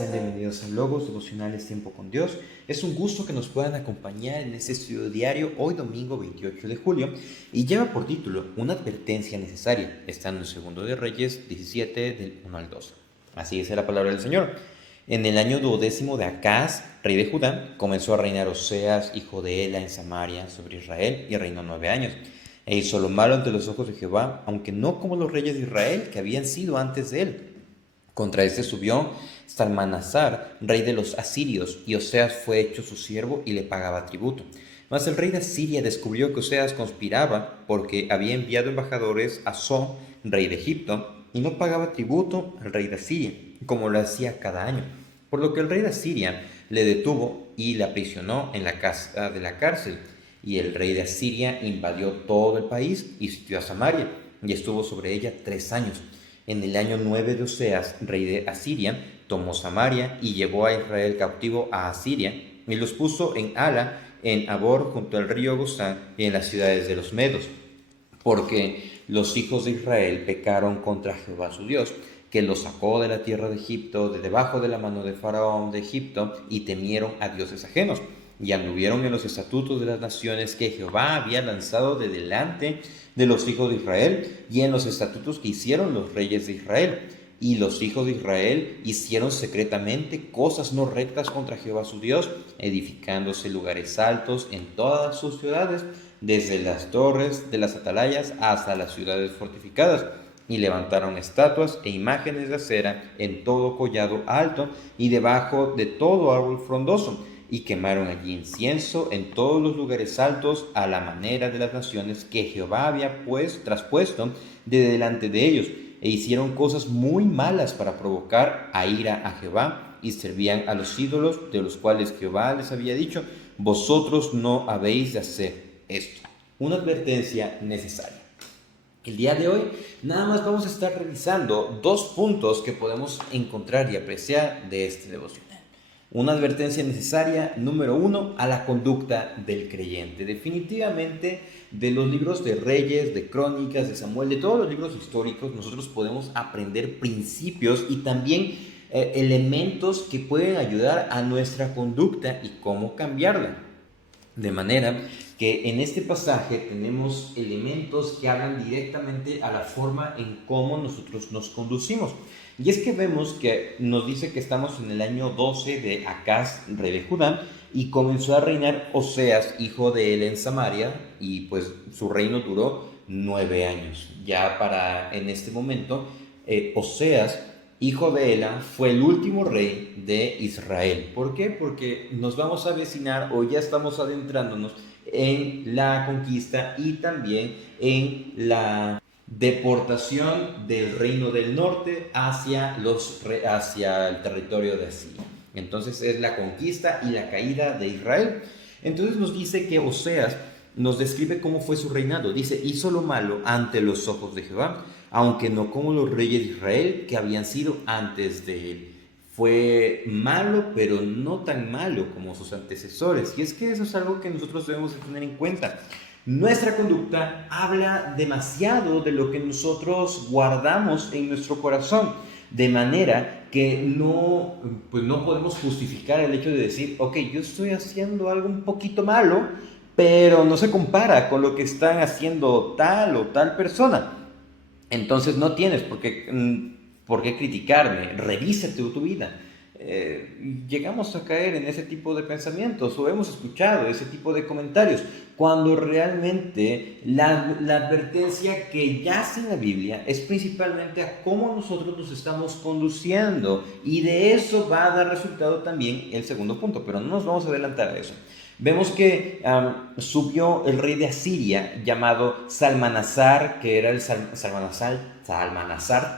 Sean bienvenidos a Logos Devocionales Tiempo con Dios. Es un gusto que nos puedan acompañar en este estudio diario hoy domingo 28 de julio y lleva por título Una advertencia necesaria. Está en el segundo de Reyes 17 del 1 al 2. Así dice la palabra del Señor. En el año 12 de Acaz, rey de Judá, comenzó a reinar Oseas, hijo de Ela, en Samaria, sobre Israel, y reinó 9 años. E hizo lo malo ante los ojos de Jehová, aunque no como los reyes de Israel que habían sido antes de él. Contra este subió Salmanasar, rey de los asirios, y Oseas fue hecho su siervo y le pagaba tributo. Mas el rey de Asiria descubrió que Oseas conspiraba porque había enviado embajadores a So, rey de Egipto, y no pagaba tributo al rey de Asiria, como lo hacía cada año. Por lo que el rey de Asiria le detuvo y le aprisionó en la casa de la cárcel. Y el rey de Asiria invadió todo el país y sitió a Samaria, y estuvo sobre ella 3 años. En el año 9 de Oseas, rey de Asiria, tomó Samaria y llevó a Israel cautivo a Asiria y los puso en Hala, en Abor, junto al río Gozán y en las ciudades de los Medos, porque los hijos de Israel pecaron contra Jehová su Dios, que los sacó de la tierra de Egipto, de debajo de la mano de Faraón de Egipto, y temieron a dioses ajenos, y anduvieron en los estatutos de las naciones que Jehová había lanzado de delante de los hijos de Israel, y en los estatutos que hicieron los reyes de Israel. Y los hijos de Israel hicieron secretamente cosas no rectas contra Jehová su Dios, edificándose lugares altos en todas sus ciudades, desde las torres de las atalayas hasta las ciudades fortificadas. Y levantaron estatuas e imágenes de acera en todo collado alto y debajo de todo árbol frondoso, y quemaron allí incienso en todos los lugares altos a la manera de las naciones que Jehová había traspuesto de delante de ellos, e hicieron cosas muy malas para provocar a ira a Jehová, y servían a los ídolos de los cuales Jehová les había dicho: vosotros no habéis de hacer esto. Una advertencia necesaria. El día de hoy nada más vamos a estar revisando 2 puntos que podemos encontrar y apreciar de este devocional. Una advertencia necesaria, número 1, a la conducta del creyente. Definitivamente, de los libros de Reyes, de Crónicas, de Samuel, de todos los libros históricos, nosotros podemos aprender principios y también elementos que pueden ayudar a nuestra conducta y cómo cambiarla. De manera que en este pasaje tenemos elementos que hablan directamente a la forma en cómo nosotros nos conducimos. Y es que vemos que nos dice que estamos en el año 12 de Acaz, rey de Judá, y comenzó a reinar Oseas, hijo de él, en Samaria, y pues su reino duró 9 años. Ya para en este momento, Oseas, hijo de Ela, fue el último rey de Israel. ¿Por qué? Porque nos vamos a avecinar, o ya estamos adentrándonos en la conquista y también en la deportación del reino del norte hacia el territorio de Asiria. Entonces es la conquista y la caída de Israel. Entonces nos dice que Oseas nos describe cómo fue su reinado. Dice: hizo lo malo ante los ojos de Jehová, aunque no como los reyes de Israel que habían sido antes de él. Fue malo, pero no tan malo como sus antecesores. Y es que eso es algo que nosotros debemos de tener en cuenta. Nuestra conducta habla demasiado de lo que nosotros guardamos en nuestro corazón, de manera que no podemos justificar el hecho de decir: ok, yo estoy haciendo algo un poquito malo, pero no se compara con lo que están haciendo tal o tal persona. Entonces no tienes por qué criticarme. Revísate tu vida. Llegamos a caer en ese tipo de pensamientos, o hemos escuchado ese tipo de comentarios, cuando realmente la advertencia que yace en la Biblia es principalmente a cómo nosotros nos estamos conduciendo, y de eso va a dar resultado también el segundo punto, pero no nos vamos a adelantar a eso. Vemos que subió el rey de Asiria llamado Salmanasar, que era el Salmanasar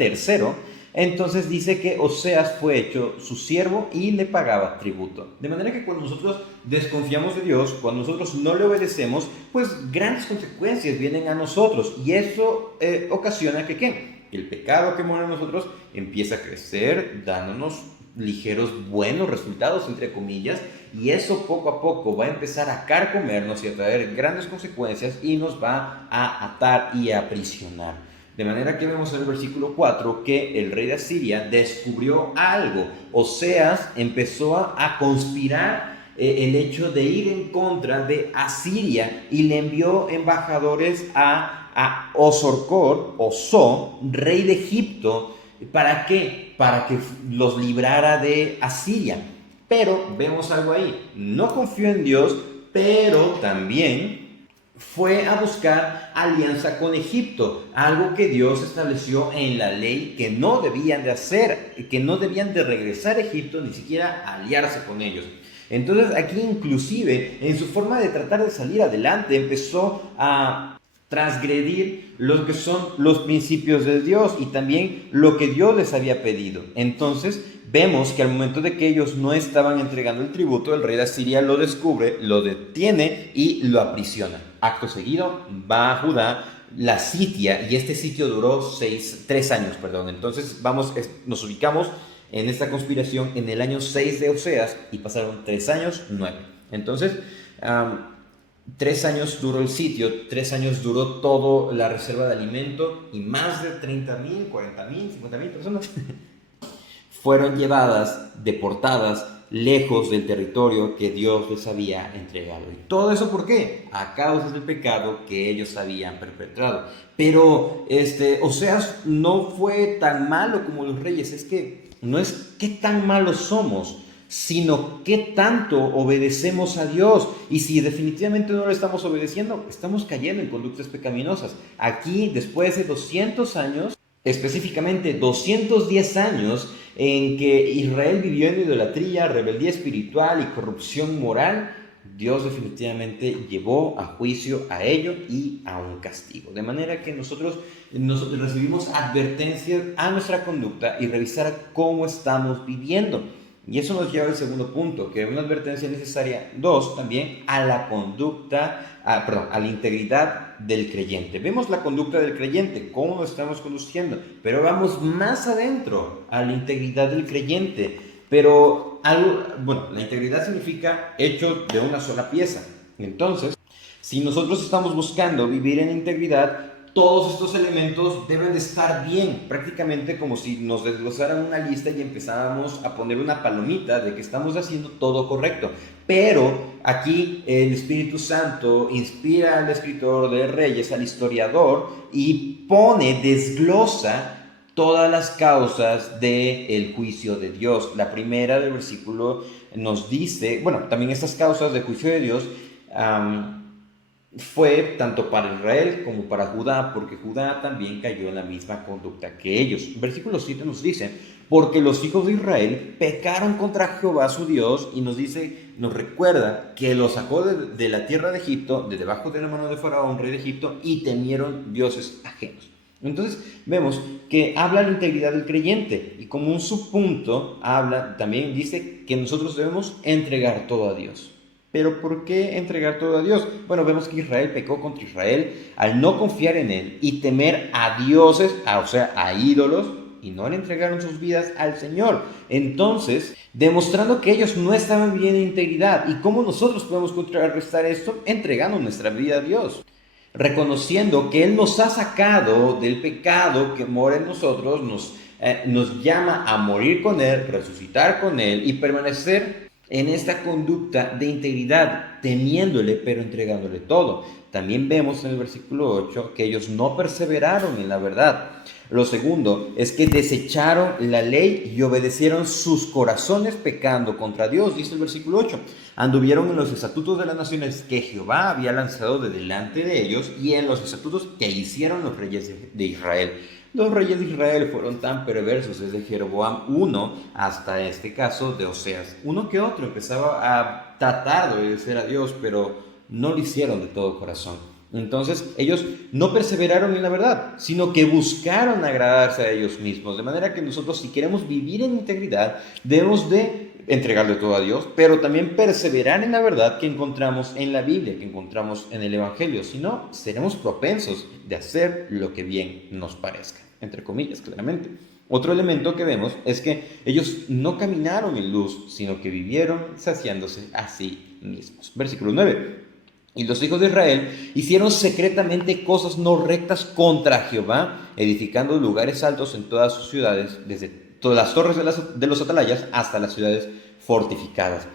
III. Entonces dice que Oseas fue hecho su siervo y le pagaba tributo. De manera que cuando nosotros desconfiamos de Dios, cuando nosotros no le obedecemos, pues grandes consecuencias vienen a nosotros. Y eso ocasiona que ¿qué? El pecado que mora en nosotros empieza a crecer, dándonos ligeros buenos resultados, entre comillas, y eso poco a poco va a empezar a carcomernos y a traer grandes consecuencias y nos va a atar y a aprisionar. De manera que vemos en el versículo 4 que el rey de Asiria descubrió algo. Oseas empezó a conspirar el hecho de ir en contra de Asiria y le envió embajadores a Oso, rey de Egipto. ¿Para qué? Para que los librara de Asiria. Pero vemos algo ahí. No confió en Dios, pero también fue a buscar alianza con Egipto, algo que Dios estableció en la ley que no debían de hacer, que no debían de regresar a Egipto, ni siquiera aliarse con ellos. Entonces aquí inclusive en su forma de tratar de salir adelante empezó a transgredir lo que son los principios de Dios y también lo que Dios les había pedido. Entonces vemos que al momento de que ellos no estaban entregando el tributo, el rey de Asiria lo descubre, lo detiene y lo aprisiona. Acto seguido va a Judá, la sitia, y este sitio duró 3 años. Entonces nos ubicamos en esta conspiración en el año 6 de Oseas y pasaron 3 años, 9. Entonces, 3 años duró el sitio, 3 años duró toda la reserva de alimento y más de 30,000, 40,000, 50,000 personas fueron llevadas, deportadas, lejos del territorio que Dios les había entregado. ¿Y todo eso por qué? A causa del pecado que ellos habían perpetrado. Pero Oseas no fue tan malo como los reyes. Es que no es qué tan malos somos, sino qué tanto obedecemos a Dios. Y si definitivamente no lo estamos obedeciendo, estamos cayendo en conductas pecaminosas. Aquí, después de 200 años, específicamente 210 años en que Israel vivió en idolatría, rebeldía espiritual y corrupción moral, Dios definitivamente llevó a juicio a ello y a un castigo. De manera que nosotros recibimos advertencias a nuestra conducta y revisar cómo estamos viviendo. Y eso nos lleva al segundo punto, que es una advertencia necesaria. 2, también a la conducta, a la integridad del creyente. Vemos la conducta del creyente, cómo nos estamos conduciendo, pero vamos más adentro a la integridad del creyente. Pero la integridad significa hecho de una sola pieza. Entonces, si nosotros estamos buscando vivir en integridad, todos estos elementos deben de estar bien, prácticamente como si nos desglosaran una lista y empezáramos a poner una palomita de que estamos haciendo todo correcto. Pero aquí el Espíritu Santo inspira al escritor de Reyes, al historiador, y desglosa todas las causas del juicio de Dios. La primera del versículo nos dice, también estas causas del juicio de Dios fue tanto para Israel como para Judá, porque Judá también cayó en la misma conducta que ellos. Versículo 7 nos dice, porque los hijos de Israel pecaron contra Jehová su Dios, y nos recuerda que los sacó de la tierra de Egipto, de debajo de la mano de Faraón, rey de Egipto, y temieron dioses ajenos. Entonces vemos que habla la integridad del creyente, y como un subpunto también dice que nosotros debemos entregar todo a Dios. ¿Pero por qué entregar todo a Dios? Vemos que Israel pecó contra Israel al no confiar en Él y temer a dioses, a ídolos, y no le entregaron sus vidas al Señor. Entonces, demostrando que ellos no estaban viviendo en integridad. ¿Y cómo nosotros podemos contrarrestar esto? Entregando nuestra vida a Dios, reconociendo que Él nos ha sacado del pecado que mora en nosotros, nos llama a morir con Él, resucitar con Él y permanecer en esta conducta de integridad, temiéndole pero entregándole todo. También vemos en el versículo 8 que ellos no perseveraron en la verdad. Lo segundo es que desecharon la ley y obedecieron sus corazones pecando contra Dios, dice el versículo 8. Anduvieron en los estatutos de las naciones que Jehová había lanzado de delante de ellos y en los estatutos que hicieron los reyes de Israel. Los reyes de Israel fueron tan perversos desde Jeroboam I hasta este caso de Oseas. Uno que otro empezaba a tratar de obedecer a Dios, pero no lo hicieron de todo corazón. Entonces ellos no perseveraron en la verdad, sino que buscaron agradarse a ellos mismos. De manera que nosotros, si queremos vivir en integridad, debemos de entregarle todo a Dios, pero también perseverar en la verdad que encontramos en la Biblia, que encontramos en el Evangelio. Si no, seremos propensos de hacer lo que bien nos parezca, entre comillas, claramente. Otro elemento que vemos es que ellos no caminaron en luz, sino que vivieron saciándose a sí mismos. Versículo 9. Y los hijos de Israel hicieron secretamente cosas no rectas contra Jehová, edificando lugares altos en todas sus ciudades, desde todas las torres de los atalayas hasta las ciudades fortificadas.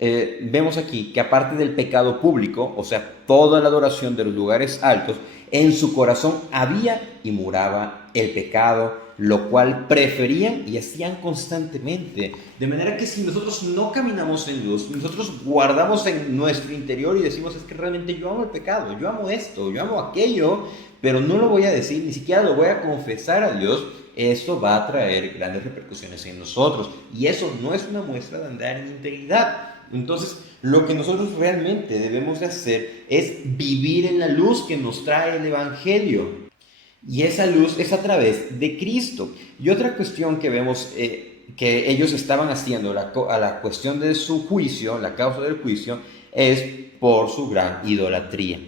Vemos aquí que aparte del pecado público, o sea, toda la adoración de los lugares altos, en su corazón había y muraba el pecado, lo cual preferían y hacían constantemente. De manera que si nosotros no caminamos en luz, nosotros guardamos en nuestro interior y decimos, es que realmente yo amo el pecado, yo amo esto, yo amo aquello, pero no lo voy a decir, ni siquiera lo voy a confesar a Dios, esto va a traer grandes repercusiones en nosotros. Y eso no es una muestra de andar en integridad. Entonces, lo que nosotros realmente debemos de hacer es vivir en la luz que nos trae el Evangelio. Y esa luz es a través de Cristo. Y otra cuestión que vemos que ellos estaban haciendo a la cuestión de su juicio, la causa del juicio, es por su gran idolatría.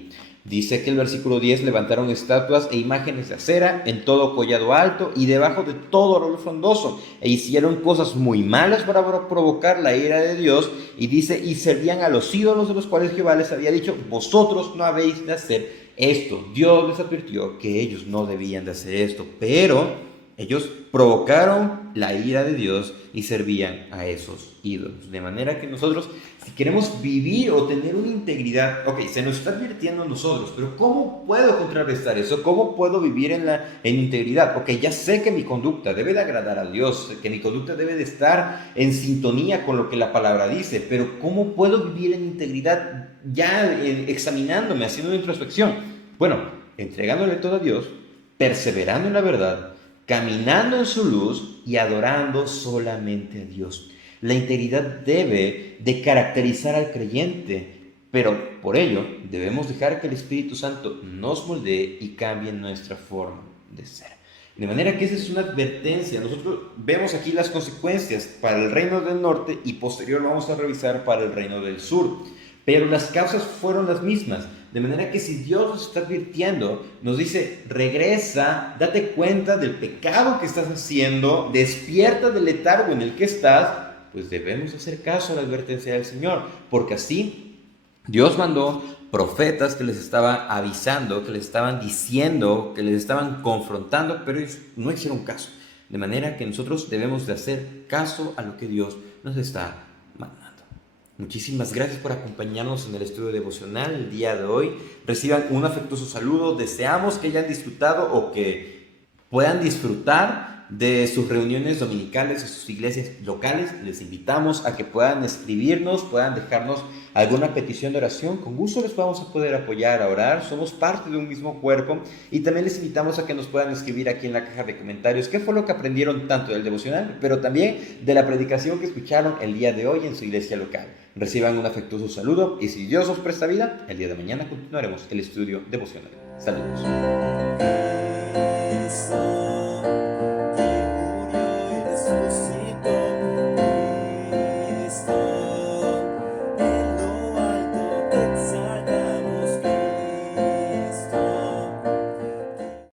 Dice que el versículo 10, levantaron estatuas e imágenes de acera en todo collado alto y debajo de todo árbol frondoso, e hicieron cosas muy malas para provocar la ira de Dios, y dice, y servían a los ídolos de los cuales Jehová les había dicho, vosotros no habéis de hacer esto. Dios les advirtió que ellos no debían de hacer esto, pero ellos provocaron la ira de Dios y servían a esos ídolos. De manera que nosotros, si queremos vivir o tener una integridad, ok, se nos está advirtiendo a nosotros, pero ¿cómo puedo contrarrestar eso? ¿Cómo puedo vivir en integridad? Ok, ya sé que mi conducta debe de agradar a Dios, que mi conducta debe de estar en sintonía con lo que la palabra dice, pero ¿cómo puedo vivir en integridad ya examinándome, haciendo una introspección? Bueno, entregándole todo a Dios, perseverando en la verdad, caminando en su luz y adorando solamente a Dios. La integridad debe de caracterizar al creyente, pero por ello debemos dejar que el Espíritu Santo nos moldee y cambie nuestra forma de ser. De manera que esa es una advertencia. Nosotros vemos aquí las consecuencias para el reino del norte y posterior vamos a revisar para el reino del sur. Pero las causas fueron las mismas. De manera que si Dios nos está advirtiendo, nos dice, regresa, date cuenta del pecado que estás haciendo, despierta del letargo en el que estás, pues debemos hacer caso a la advertencia del Señor, porque así Dios mandó profetas que les estaban avisando, que les estaban diciendo, que les estaban confrontando, pero ellos no hicieron caso. De manera que nosotros debemos de hacer caso a lo que Dios nos está mandando. Muchísimas gracias por acompañarnos en el estudio devocional el día de hoy. Reciban un afectuoso saludo. Deseamos que hayan disfrutado o que puedan disfrutar de sus reuniones dominicales, de sus iglesias locales. Les invitamos a que puedan escribirnos, puedan dejarnos alguna petición de oración. Con gusto les vamos a poder apoyar a orar. Somos parte de un mismo cuerpo. Y también les invitamos a que nos puedan escribir aquí en la caja de comentarios qué fue lo que aprendieron tanto del devocional, pero también de la predicación que escucharon el día de hoy en su iglesia local. Reciban un afectuoso saludo y si Dios os presta vida, el día de mañana continuaremos el estudio devocional. Saludos.